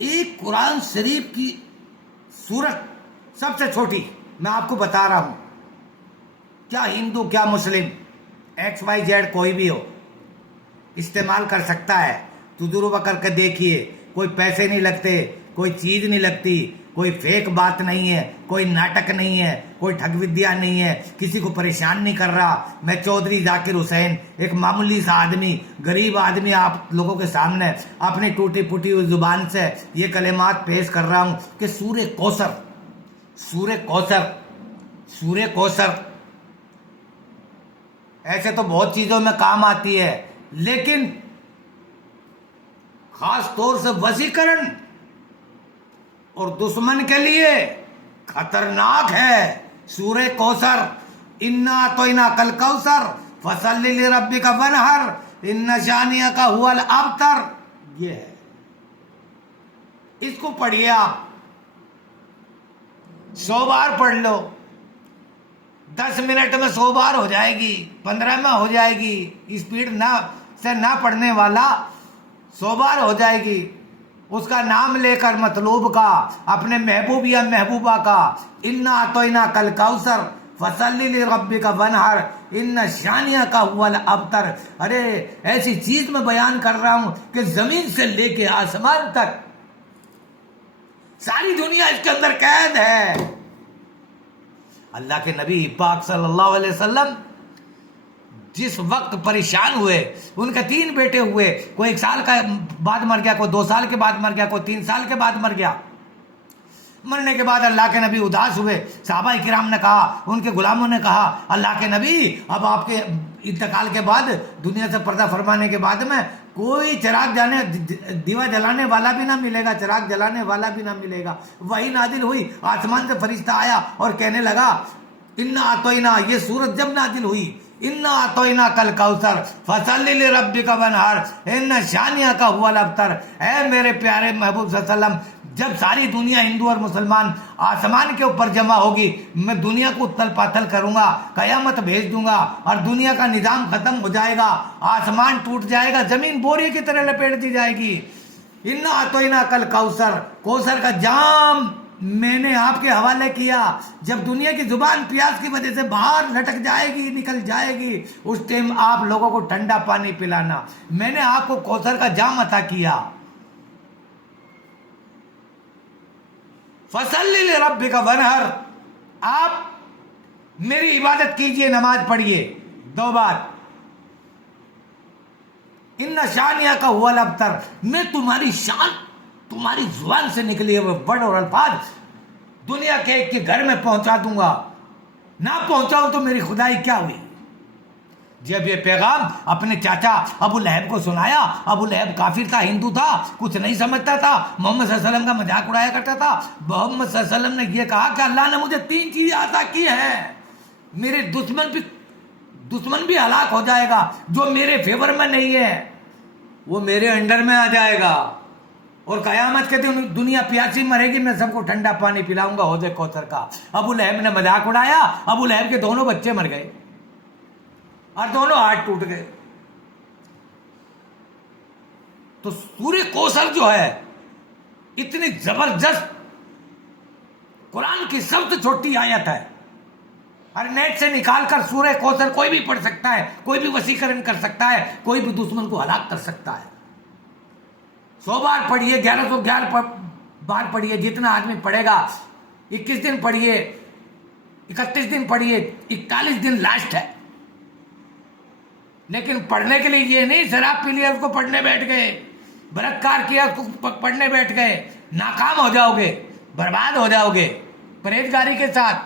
ایک قرآن شریف کی سورت سب سے چھوٹی میں آپ کو بتا رہا ہوں، کیا ہندو کیا مسلم ایکس وائی زیڈ کوئی بھی ہو استعمال کر سکتا ہے۔ تجربہ کر کے دیکھیے، کوئی پیسے نہیں لگتے، کوئی چیز نہیں لگتی، کوئی فیک بات نہیں ہے، کوئی ناٹک نہیں ہے، کوئی ٹھگ ودیا نہیں ہے، کسی کو پریشان نہیں کر رہا۔ میں چودھری ذاکر حسین ایک معمولی سا آدمی، غریب آدمی، آپ لوگوں کے سامنے اپنی ٹوٹی پھوٹی ہوئی زبان سے یہ کلمات پیش کر رہا ہوں کہ سورہ کوثر، سورہ کوثر، سورہ کوثر ایسے تو بہت چیزوں میں کام آتی ہے، لیکن خاص طور سے وسیقرن اور دشمن کے لیے خطرناک ہے۔ سورہ کوثر، انا اعطیناک الکوثر فصلی لربک وانحر ان شانئک ھو الابتر، یہ ہے۔ اس کو پڑھیے، آپ 100 بار پڑھ لو، 10 منٹ میں 100 بار ہو جائے گی، 15 میں ہو جائے گی۔ اسپیڈ نہ پڑھنے والا 100 بار ہو جائے گی۔ اس کا نام لے کر مطلوب کا، اپنے محبوب یا محبوبہ کا، انا اعطیناک الکوثر فصلی لربک وانحر ان شانئک ھو الابتر۔ ارے ایسی چیز میں بیان کر رہا ہوں کہ زمین سے لے کے آسمان تک ساری دنیا اس کے اندر قید ہے۔ اللہ کے نبی پاک صلی اللہ علیہ وسلم جس وقت پریشان ہوئے، ان کے 3 بیٹے ہوئے، کوئی 1 سال کا بعد مر گیا، کوئی 2 سال کے بعد مر گیا، کوئی 3 سال کے بعد مر گیا۔ مرنے کے بعد اللہ کے نبی اداس ہوئے۔ صحابہ کرام نے کہا، ان کے غلاموں نے کہا، اللہ کے نبی اب آپ کے انتقال کے بعد، دنیا سے پردہ فرمانے کے بعد میں کوئی دیوا جلانے والا بھی نہ ملے گا، چراغ جلانے والا بھی نہ ملے گا۔ وحی نازل ہوئی، آسمان سے فرشتہ آیا اور کہنے لگا، انا اعطینا، یہ سورت جب نازل ہوئی، انا اعطیناک الکوثر فصلی لربک وانحر ان شانئک ھو الابتر، اے میرے پیارے محبوب صلی اللہ علیہ وسلم، جب ساری دنیا ہندو اور مسلمان آسمان کے اوپر جمع ہوگی، میں دنیا کو اتل پاتل کروں گا، قیامت بھیج دوں گا اور دنیا کا نظام ختم ہو جائے گا، آسمان ٹوٹ جائے گا، زمین بوری کی طرح لپیٹ دی جائے گی۔ انا اعطیناک الکوثر، کوثر کا جام میں نے آپ کے حوالے کیا۔ جب دنیا کی زبان پیاس کی وجہ سے باہر لٹک جائے گی، نکل جائے گی، اس ٹائم آپ لوگوں کو ٹھنڈا پانی پلانا۔ میں نے آپ کو کوثر کا جام عطا کیا۔ فصلی لربک وانحر، آپ میری عبادت کیجئے، نماز پڑھیے 2 بار۔ ان شانئک ھو الابتر، میں تمہاری شان، تمہاری زبان سے نکلی ہوئے ورڈ اور الفاظ دنیا کے ایک کے گھر میں پہنچا دوں گا، نہ پہنچاؤں تو میری خدائی کیا ہوئی۔ جب یہ پیغام اپنے چاچا ابو لہب کو سنایا، ابو لہب کافر تھا، ہندو تھا، کچھ نہیں سمجھتا تھا، محمد صلی اللہ علیہ وسلم کا مذاق اڑایا کرتا تھا۔ محمد صلی اللہ علیہ وسلم نے یہ کہا کہ اللہ نے مجھے 3 چیزیں عطا کی ہیں، میرے دشمن بھی ہلاک ہو جائے گا، جو میرے فیور میں نہیں ہے وہ میرے انڈر میں آ جائے گا، اور قیامت کے دن دنیا پیاسی مرے گی، میں سب کو ٹھنڈا پانی پلاؤں گا حوض کوثر کا۔ ابو لہب نے مذاق اڑایا، ابو لہب کے دونوں بچے مر گئے اور دونوں ہاتھ ٹوٹ گئے۔ تو سورہ کوثر جو ہے اتنی زبردست، قرآن کی سب سے چھوٹی آیت ہے، اور نیٹ سے نکال کر سورہ کوثر کوئی بھی پڑھ سکتا ہے، کوئی بھی وسیقرن کر سکتا ہے، کوئی بھی دشمن کو ہلاک کر سکتا ہے۔ 100 بار پڑھیے، 1111 بار پڑھیے، جتنا آدمی پڑھے گا۔ 21 دن پڑھیے، 31 دن پڑھیے، 41 دن لاسٹ ہے۔ لیکن پڑھنے کے لیے یہ نہیں شراب پی لیا اس کو پڑھنے بیٹھ گئے، بلاکار کیا اس کو پڑھنے بیٹھ گئے، ناکام ہو جاؤ گے، برباد ہو جاؤ گے۔ پرہیزگاری کے ساتھ